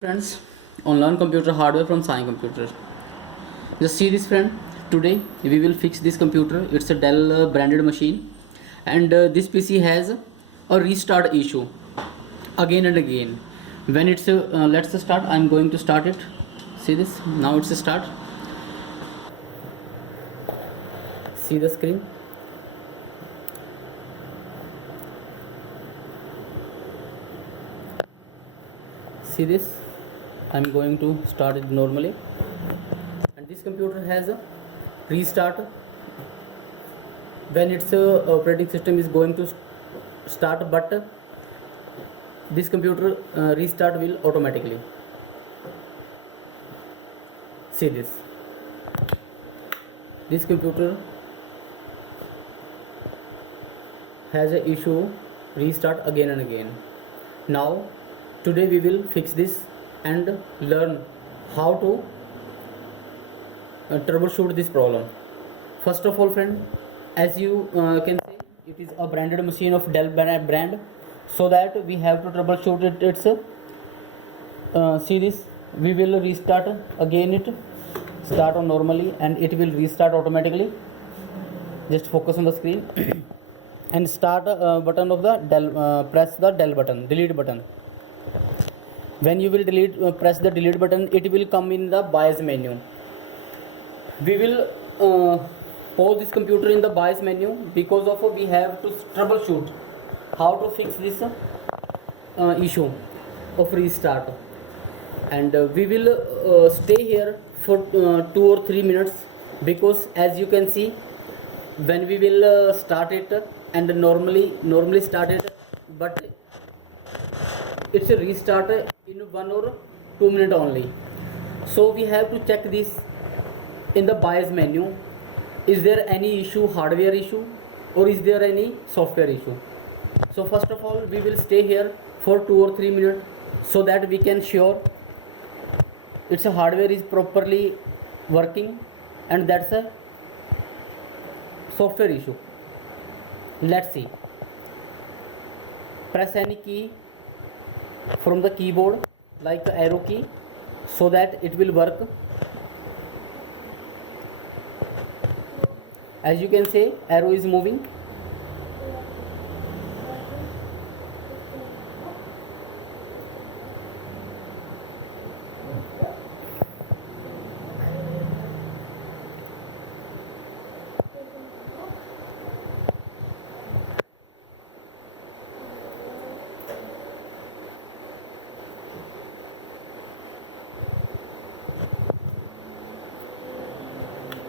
Friends, on learn computer hardware from Sai Computer. Just see this, friend. Today we will fix this computer. It's a Dell branded machine, and this PC has a restart issue again and again. When it's let's start. I'm going to start it. See this. Now it's a start. See the screen. See this. I'm going to start it normally, and this computer has a restart when its operating system is going to start, but this computer restart will automatically. See this computer has a issue restart again and again. Now today we will fix this and learn how to troubleshoot this problem. First of all, friend, as you can see, it is a branded machine of Dell brand, so that we have to troubleshoot it. It's see this. We will restart again it, start on normally, and it will restart automatically. Just focus on the screen and start button of the Dell. Press the Dell button, delete button. When you will press the delete button, it will come in the BIOS menu. We will pause this computer in the BIOS menu, because of we have to troubleshoot how to fix this issue of restart, and we will stay here for 2 or 3 minutes, because as you can see, when we will start it and normally start it, but it's a restart in 1 or 2 minutes only. So we have to check this in the BIOS menu. Is there any issue, hardware issue, or is there any software issue? So first of all, we will stay here for 2 or 3 minutes, so that we can sure its hardware is properly working, and that's a software issue. Let's see. Press any key from the keyboard, like the arrow key, so that it will work. As you can see, arrow is moving.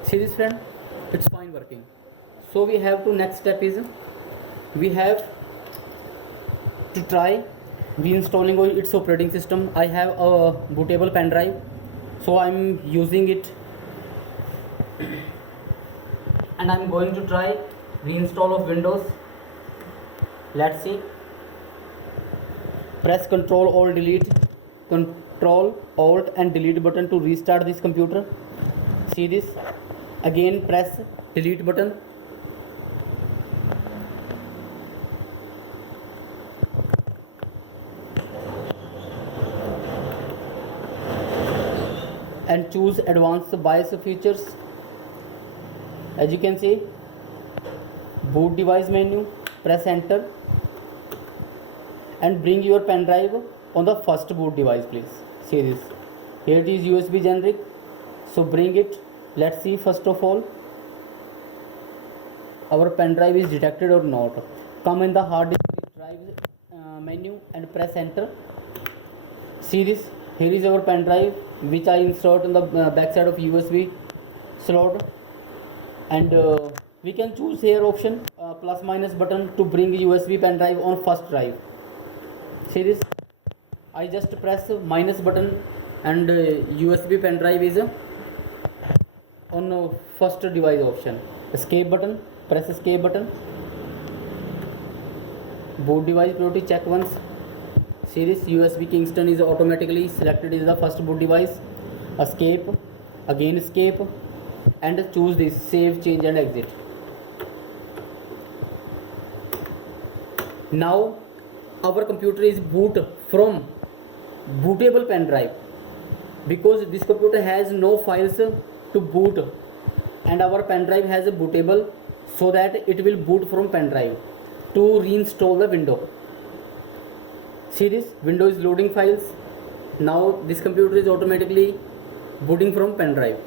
See this, friend, it's fine working. So we have to, next step is we have to try reinstalling its operating system. I have a bootable pen drive, so I'm using it, and I'm going to try reinstall of Windows. Let's see. Press Control Alt and delete button to restart this computer. See this. Again press delete button. And choose advanced BIOS features. As you can see, boot device menu, press enter, and bring your pen drive on the first boot device, please. See this. Here it is USB generic, so bring it. Let's see, first of all, our pen drive is detected or not. Come in the hard disk drive menu and press enter. See this. Here is our pen drive, which I insert on the back side of USB slot, and we can choose here option plus minus button to bring USB pen drive on first drive. See this. I just press minus button, and USB pen drive is on first device option. Escape button, press escape button. Boot device priority check once. See this, USB Kingston is automatically selected as the first boot device. Escape, again escape, and choose this save, change and exit. Now our computer is boot from bootable pen drive, because this computer has no files to boot, and our pen drive has a bootable, so that it will boot from pen drive to reinstall the window. See this, window is loading files. Now this computer is automatically booting from pen drive.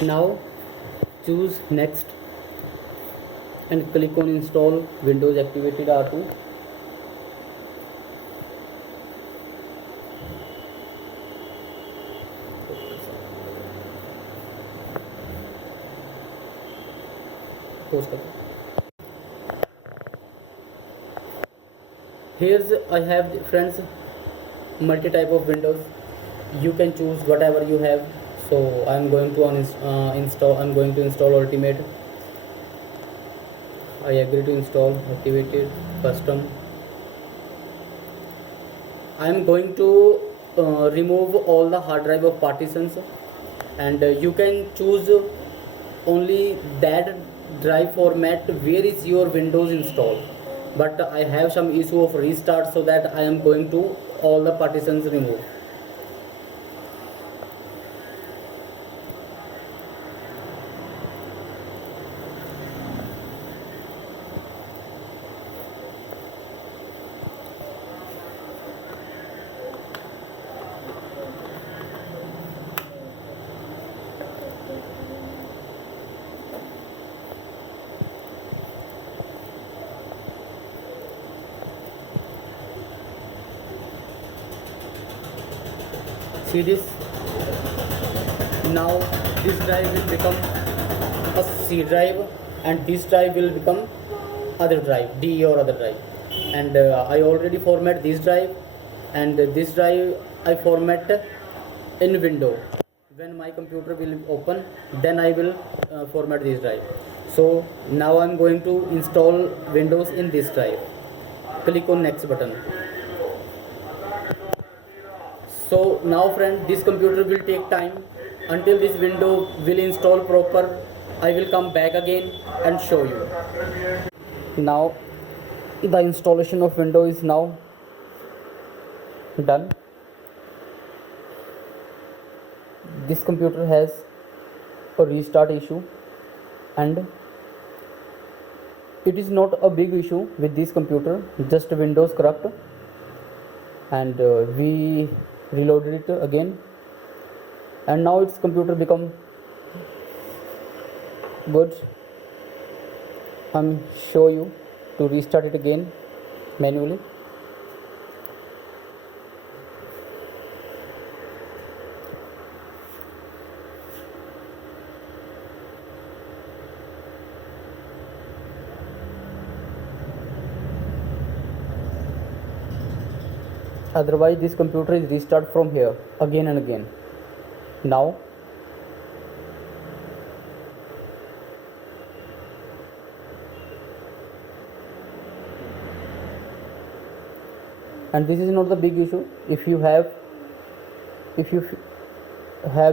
Now choose next and click on install Windows activated R2. Here's I have, friends, multi type of Windows. You can choose whatever you have. So I'm going to install Ultimate. I agree to install activated custom. I'm going to remove all the hard drive of partitions, and you can choose only that drive format where is your Windows installed. But I have some issue of restart, so that I am going to all the partitions remove. See this, now this drive will become a C drive, and this drive will become other drive, D or other drive. And I already format this drive, and this drive I format in window. When my computer will open, then I will format this drive. So now I'm going to install Windows in this drive. Click on next button. So now friend, this computer will take time until this window will install proper. I will come back again and show you. Now the installation of Windows is now done. This computer has a restart issue, and it is not a big issue with this computer, just Windows corrupt, and we reloaded it again, and now its computer become good. I'm show you to restart it again manually. Otherwise this computer is restart from here again and again. Now and this is not the big issue. If you have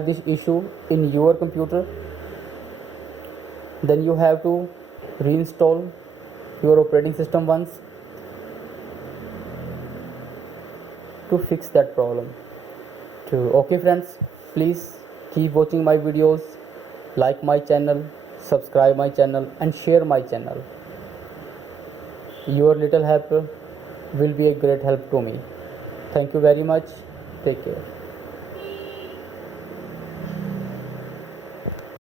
this issue in your computer, then you have to reinstall your operating system once to fix that problem too. Okay friends, please keep watching my videos, like my channel, subscribe my channel, and share my channel. Your little help will be a great help to me. Thank you very much. Take care.